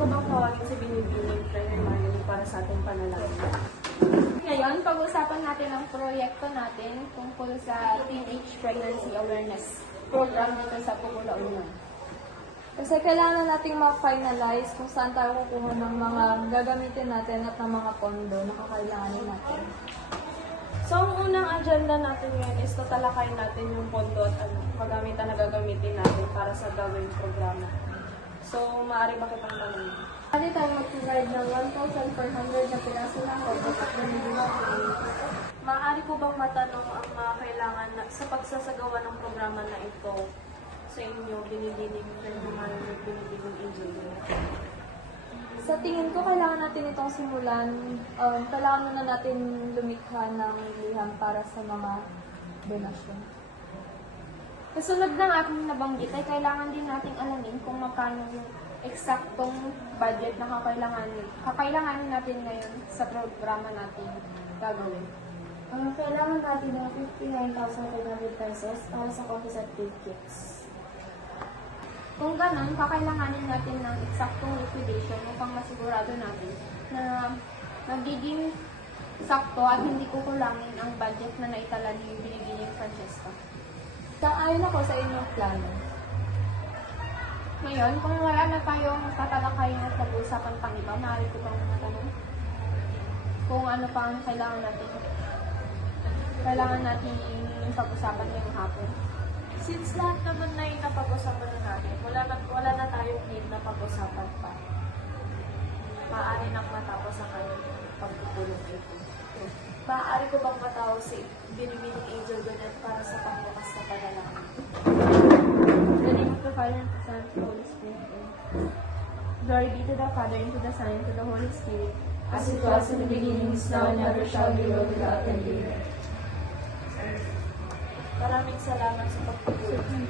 ko bang tawagin si Binibining Friend Hermione para sa ating panalangin? Ngayon, pag-usapan natin ang proyekto natin tungkol sa Teenage Pregnancy Awareness Program dito sa Pugula Ulan. Kasi kailangan nating ma-finalize kung saan tayo kukuha ng mga gagamitin natin at ng mga pondo na kakailanganin natin. So, ang unang agenda natin ngayon is tatalakayin natin yung pondo at paggamitan na gagamitin natin para sa gawing programa. So, maaari ba kitang tanongin? Pwede tayo mag-provide ng 1,400 na piraso ng pondo at binibigyan. Maaari po bang matanong ang mga kailangan sa pagsasagawa ng programa na ito sa inyo, Binibining Friend Hermione, Binibining Angel? Sa tingin ko, kailangan natin itong simulan. Kailangan muna natin lumikha ng liham para sa mga donasyon. Kasunod ng aking nabanggit ay kailangan din nating alamin kung magkano yung eksaktong budget na kakailanganin natin ngayon sa programa natin gagawin. Kailangan natin ng 59,500 pesos para sa coffee at tickets. Kung ganon, kakailanganin natin ng eksaktong liquidation upang masigurado natin na magiging sakto at hindi kukulangin ang budget na naitala ni Binibining Francesca. Sang-ayon ako sa inyong plano. Ngayon, kung wala na tayong tatalakayin at pag-uusapan pang iba, maaari ko bang matanong kung ano pa ang kailangan natin pag-usapan ngayong hapon. Since lahat naman na yung napag-usapan na natin, wala na tayong need na pag-usapan pa. Maaari nang matapos ang kanyang pagpupulong ito. Maaari ko bang matawag si Binibining Angel Gonet para sa pangbukas na panalangin? In the name of the Father, and of the Son, and of the Holy Spirit. Amen. Glory be to the Father, and to the Son, and to the Holy Spirit. As it was in the beginning, is now, and ever shall be, world without end. Maraming salamat sa pagpupulong.